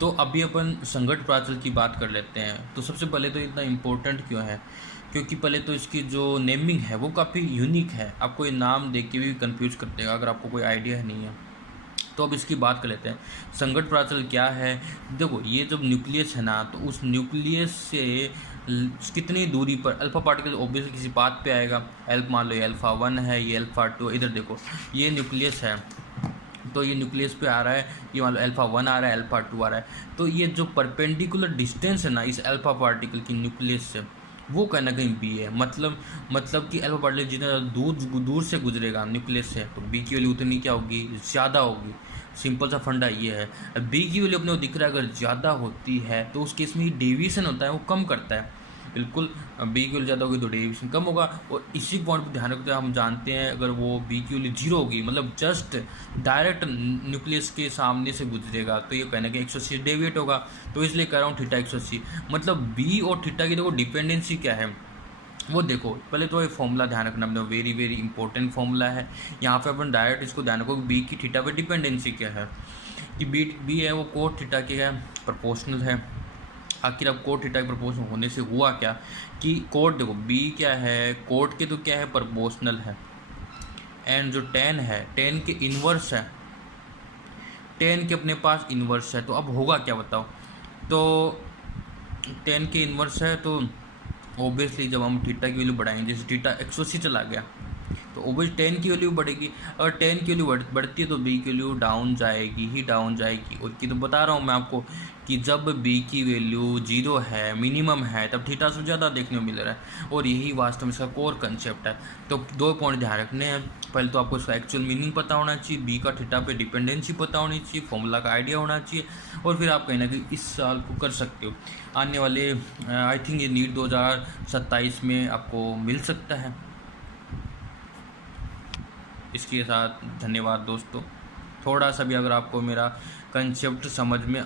तो अभी अपन संघट प्राचल की बात कर लेते हैं। तो सबसे पहले तो इतना इम्पोर्टेंट क्यों है, क्योंकि पहले तो इसकी जो नेमिंग है वो काफ़ी यूनिक है। आपको ये नाम देख के भी कंफ्यूज कर देगा अगर आपको कोई आइडिया नहीं है। तो अब इसकी बात कर लेते हैं, संघट प्राचल क्या है। देखो ये जब न्यूक्लियस है ना, तो उस न्यूक्लियस से कितनी दूरी पर अल्फा पार्टिकल ऑब्वियसली किसी पाथ पे आएगा। मान लो ये अल्फा 1 है, ये अल्फा 2। इधर देखो ये न्यूक्लियस है, तो ये न्यूक्लियस पे आ रहा है, ये मान लो अल्फा 1 आ रहा है, अल्फा 2 आ रहा है। तो ये जो परपेंडिकुलर डिस्टेंस है ना इस अल्फा पार्टिकल की न्यूक्लियस से, वो कहीं ना कहीं बी है। मतलब कि अल्फा पार्टिकल जितना दूर दूर से गुजरेगा न्यूक्लियस से, तो बी की वैल्यू उतनी क्या होगी, ज़्यादा होगी। सिंपल सा फंडा ये है। बी की वैल्यू अपने को दिख रहा है, अगर ज़्यादा होती है तो उस केस में डेविएशन होता है वो कम करता है। बिल्कुल, बी की वैल्यू ज़्यादा होगी तो डेविएशन कम होगा। और इसी पॉइंट पर ध्यान रखते हैं, हम जानते हैं अगर वो बी की वैल्यू जीरो होगी, मतलब जस्ट डायरेक्ट न्यूक्लियस के सामने से गुजरेगा, तो ये कहना कि 180 डेविएट होगा। तो इसलिए कह रहा हूँ थीटा 180। मतलब बी और थीटा की देखो डिपेंडेंसी क्या है वो देखो। पहले तो ये फॉर्मूला ध्यान रखना अपने, वेरी वेरी इंपॉर्टेंट फॉर्मूला है। यहाँ पे अपन डायरेक्ट इसको ध्यान रखो, बी की थीटा पे डिपेंडेंसी क्या है। कि बी है वो कोट थीटा की है, प्रोपोर्शनल है। आखिर अब कोट थीटा के प्रोपोर्शनल होने से हुआ क्या कि कोट देखो बी क्या है, कोट के तो क्या है, प्रोपोर्शनल है। एंड जो टेन है, टेन के इन्वर्स है, टेन के अपने पास इन्वर्स है। तो अब होगा क्या बताओ। तो टेन के इन्वर्स है तो ऑब्वियसली जब हम थीटा की वैल्यू बढ़ाएंगे, जैसे थीटा 180 चला गया, तो ऑब्वियस टेन की वैल्यू बढ़ेगी। अगर टेन की वैल्यू बढ़ती है तो बी की वैल्यू डाउन जाएगी ही डाउन जाएगी। और की तो बता रहा हूँ मैं आपको कि जब बी की वैल्यू जीरो है, मिनिमम है, तब थीटा से ज़्यादा देखने को मिल रहा है। और यही वास्तव में इसका कोर कंसेप्ट है। तो दो पॉइंट ध्यान रखने हैं। पहले तो आपको इसका एक्चुअल मीनिंग पता होना चाहिए, बी का थीटा पे डिपेंडेंसी पता होनी चाहिए, फॉर्मूला का आइडिया होना चाहिए, और फिर आप कहीं ना कहीं इस साल को कर सकते हो। आने वाले आई थिंक ये नीट 2027 में आपको मिल सकता है। इसके साथ धन्यवाद दोस्तों। थोड़ा सा भी अगर आपको मेरा कंसेप्ट समझ में